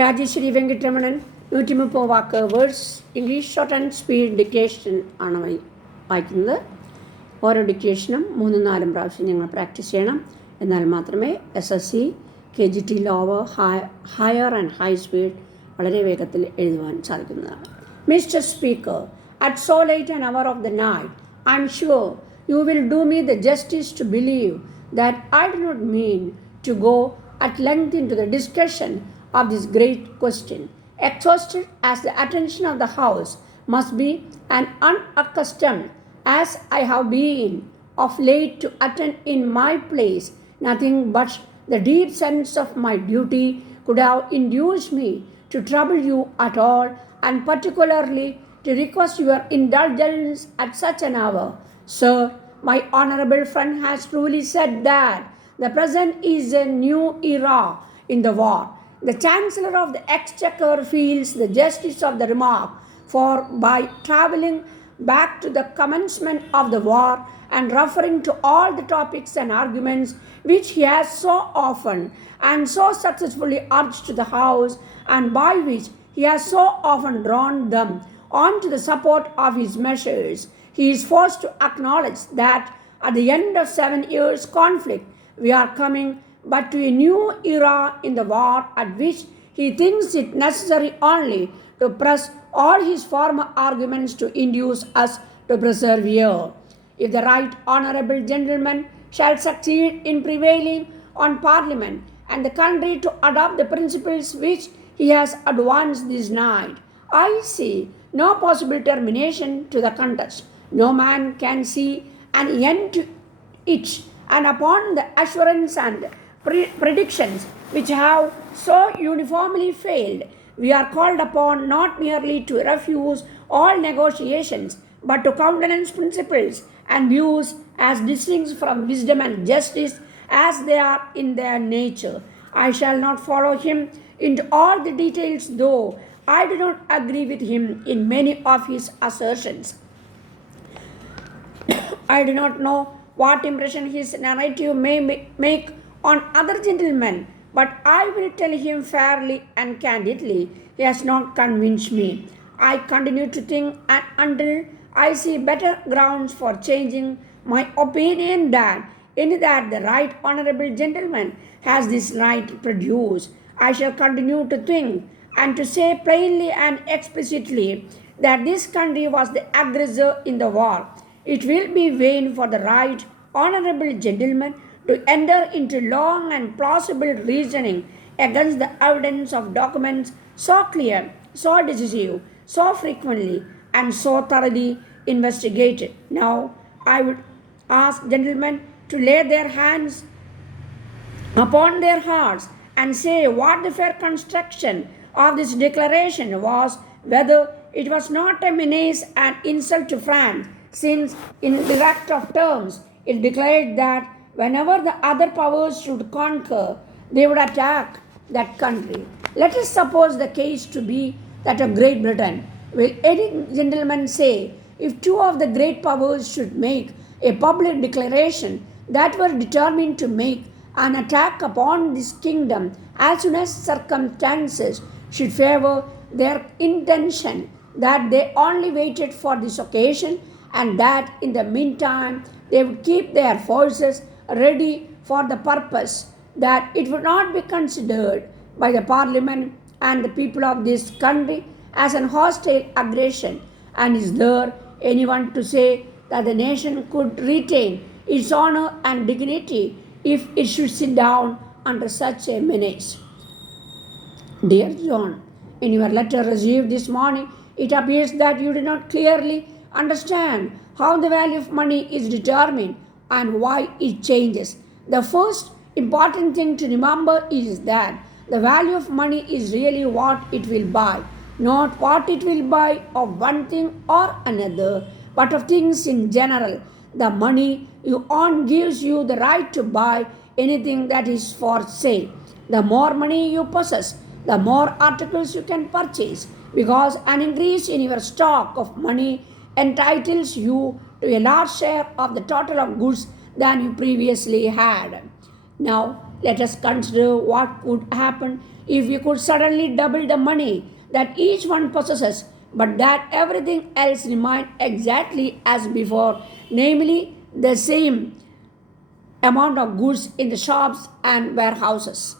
രാജേശ്വരി വെങ്കിട്ടരമണൻ 130 വാക്ക് words English short and speed dictation ആണ് വായിക്കുന്നത്. ഓരോ ഡിക്റ്റേഷനും 3-4 പ്രാവശ്യം ഞങ്ങൾ പ്രാക്ടീസ് ചെയ്യണം. എന്നാൽ മാത്രമേ SSC KGT lower higher and high speed വളരെ വേഗത്തിൽ എഴുതുവാൻ സാധിക്കുന്നതാണ്. Mister speaker, at so late an hour of the night, I am sure you will do me the justice to believe that I do not mean to go at length into the discussion of this great question, exhausted as the attention of the House must be, and unaccustomed as I have been of late to attend in my place. Nothing but the deep sense of my duty could have induced me to trouble you at all, and particularly to request your indulgence at such an hour. Sir, my honorable friend has truly said that the present is a new era in the war. The Chancellor of the Exchequer feels the justice of the remark, for by travelling back to the commencement of the war and referring to all the topics and arguments which he has so often and so successfully urged to the House, and by which he has so often drawn them on to the support of his measures, he is forced to acknowledge that at the end of 7 years' conflict, we are coming but to a new era in the war, at which he thinks it necessary only to press all his former arguments to induce us to persevere. If the right honourable gentleman shall succeed in prevailing on Parliament and the country to adopt the principles which he has advanced this night, I see no possible termination to the contest. No man can see an end to it, and upon the assurance and predictions which have so uniformly failed, we are called upon not merely to refuse all negotiations, but to countenance principles and views as distinct from wisdom and justice as they are in their nature. I shall not follow him into all the details, though I do not agree with him in many of his assertions. I do not know what impression his narrative may make on other gentlemen, but I will tell him fairly and candidly, he has not convinced me. I continue to think, and until I see better grounds for changing my opinion that the right honourable gentleman has this right produced, I shall continue to think and to say plainly and explicitly that this country was the aggressor in the war. It will be vain for the right honourable gentleman to enter into long and plausible reasoning against the evidence of documents so clear, so decisive, so frequently and so thoroughly investigated. Now I would ask gentlemen to lay their hands upon their hearts and say what the fair construction of this declaration was, whether it was not a menace and insult to France, since in direct of terms it declared that whenever the other powers should conquer, they would attack that country. Let us suppose the case to be that of Great Britain. Will any gentleman say, if two of the great powers should make a public declaration that were determined to make an attack upon this kingdom as soon as circumstances should favour their intention, that they only waited for this occasion, and that in the meantime they would keep their forces ready for the purpose, that it would not be considered by the Parliament and the people of this country as an hostile aggression, and is there anyone to say that the nation could retain its honour and dignity if it should sit down under such a menace? Dear John, in your letter received this morning, it appears that you did not clearly understand how the value of money is determined and why it changes. The first important thing to remember is that the value of money is really what it will buy, not what it will buy of one thing or another, but of things in general. The money you earn gives you the right to buy anything that is for sale. The more money you possess, the more articles you can purchase, because an increase in your stock of money entitles you to a large share of the total of goods than you previously had. Now, Let us consider what would happen if we could suddenly double the money that each one possesses, but that everything else remained exactly as before, namely the same amount of goods in the shops and warehouses.